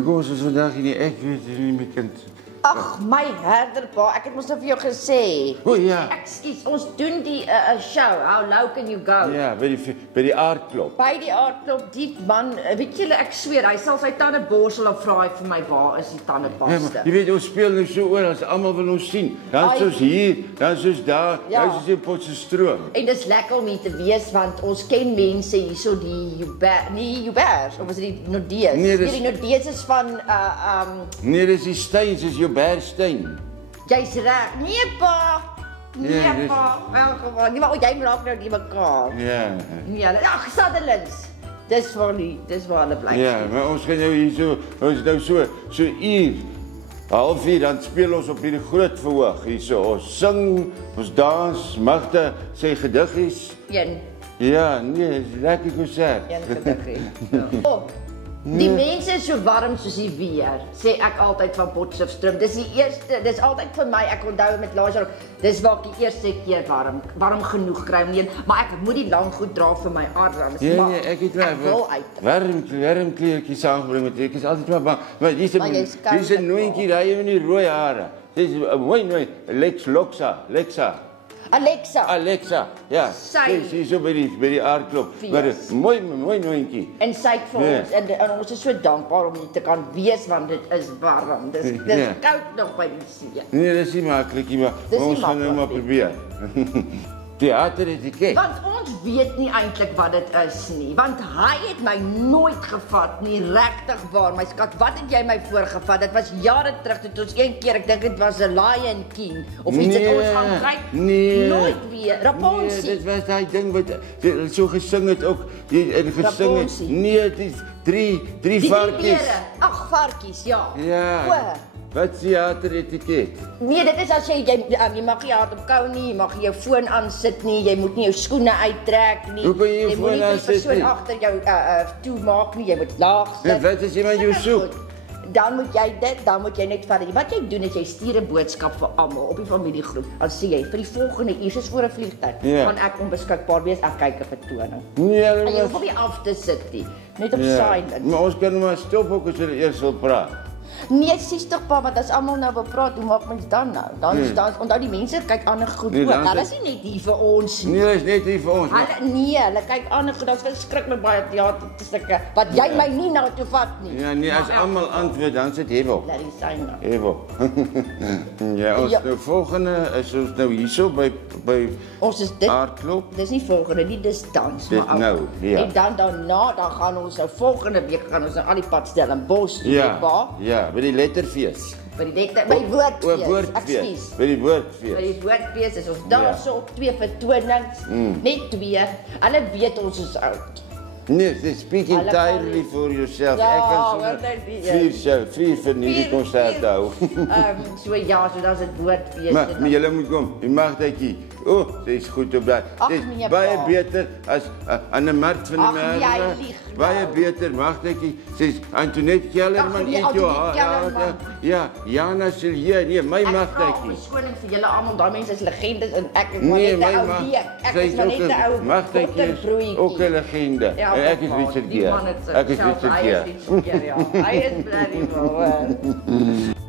Kom ons is vandag nie, ek weet nie my kind. Ag, my herderpa, ek het mos nou vir jou gesê. O ja. Ekskuus, ons doen die show, How Low Can You Go? Ja, by die aardklop. By die aardklop, die man, weet julle, ek sweer, hy sal sy tande borsel en vra hy vir my, waar is die Ja, tandepasta? maar, jy weet, ons speel nou so oor, as almal wil ons sien. Dan is ons hier, dan is ons daar, Ja. dan is ons in Potchefstroom. En dis lekker om hier te wees, want ons ken mense hierso die Joubert, of is dit die Nodees? Nee, dis- Die Nodees is van, Nee, dis die Steins, dis jou Bergstein. jy's reg. Nee, pa! Nee, Ja, dis- pa, welkom. Nee, maar jy raak nou die mekaar. Ja. Nee, ag, Sutherlands. Dis waar hulle bly. Ja, maar ons gaan nou hier so, ons nou so uur, halfuur, dan speel ons op hierdie groot verhoog hier so. Ons sing, ons dans, Magda sê gediggies. Een Ja, nee, is lekker konsert. gediggie. Ja. Oh, die mense is so warm soos die weer, sê ek altyd van Potchefstroom. Dis die eerste, dis altyd vir my, ek onthou met Laasjare, dis waar ek die eerste keer warm genoeg kry om nie, maar ek moet die lang goed dra vir my arms. Ja, nee, ek het wil uit. warm kleertjies saamgebring met ek is altyd maar bang. Maar dis Maar jy's koud, dis 'n nooitjie daai met die rooi hare. Dis 'n mooi nooi, Alexa. Ja. Sy- Sy is so by die aardklop. Fees. Maar 'n mooi nooitjie. En sy het vir Ja. ons, en ons is so dankbaar om hier te kan wees, want dit is warm. Dis Ja. koud nog by die see. Nee, dis nie maklik nie, maar Dis nie ons gaan nou maar maklik probeer. Theateretiket. Want ons weet nie eintlik wat dit is nie, want hy het my nooit gevat nie, regtig waar, my skat. Wat het jy my voorgevat? Dit was jare terug toe ons een keer, ek dink dit was 'n Lion King of iets het ons gaan kyk. Nee. Nooit weer. Nee, Rapunzel. dit was daai ding wat so gesing het ook, en gesing het. Rapunzel. Nee, dit is drie Die varkies. bere. Ag, varkies, ja. Ja. O. Wat is theateretiket? Nee, dit is as jy mag nie hard op kou nie, jy mag nie jou foon aansit nie, jy moet nie jou skoene uittrek nie. Hoe kan jy jou moet foon nie die aansit persoon nie? agter jou toe maak nie, jy moet laag sit. En wat as iemand jou soek? Dan moet jy net verder. Wat jy doen is jy stuur 'n boodskap vir almal op die familiegroep. Dan sê jy vir die volgende uur soos voor 'n vliegtyg, Ja. gaan ek onbeskikbaar wees, ek kyk 'n vertoning. Nee, En jy maar, hoef nie af te sit nie, net op ja. silent. Maar ons kan maar stop ook as hulle eers wil praat. Nee, sies tog pa, want as almal nou wil praat, hoe maak mens dan nou? Dan onthou die mense kyk ander goed Nee, ook. dan- Hulle is nie net hier vir ons nie. Nee, dat is net hier vir ons. Maar, Hulle kyk ander goed. Daar's verskriklik baie teaterstukke wat jy my nie na toe vat nie. ja, nee, as almal antwoord, dan sit Hevel. Laat die sein nou. Hevel. Ja, ons Ja. nou volgende is ons nou hierso by Ons is dit. aardklop. Dis nie volgende nie, dis dans. Dis maar nou, ja. En daarna gaan ons nou volgende week gaan ons nou al die pad Stellenbosch toe, Ja, pa. ja, by die letterfees. By die woordfees. Woordfees. Ekskuus. By die By woordfees. die woordfees is ons daarso op 2 vertonings. Net 2. Hulle weet ons is oud. Nee, speak Hulle entirely kan- for yourself. Ja, Ek kan wel, sommer vier familiekonserte hou. So ja, so dan is dit woordfees. Maar julle moet kom. Die Magdatjie. O, sy is goed op daai. Ag, Dis nee, baie pa. beter as aan 'n mark van die Ag, nee, hy Merwe. lieg Baie nou. beter Magdatjie. Sy's Antoinette Kellerman Ag, nee, eet jou Antoinette haar. Kellerman. Ja, Jana Silje. Nee, my Ek vra Magdatjie. verskoning vir julle almal, daai mense is legendes en ek is maar Nee, net 'n my ou ma. diek. Ek Sy is maar net 'n ou Magdatjie is botterbroodjie. ook 'n legende. Ja, En ek is papa, Richard die Gere. man het Ek is self- Richard hy is Gere. Richard Gere, ja. Hy is bloody well.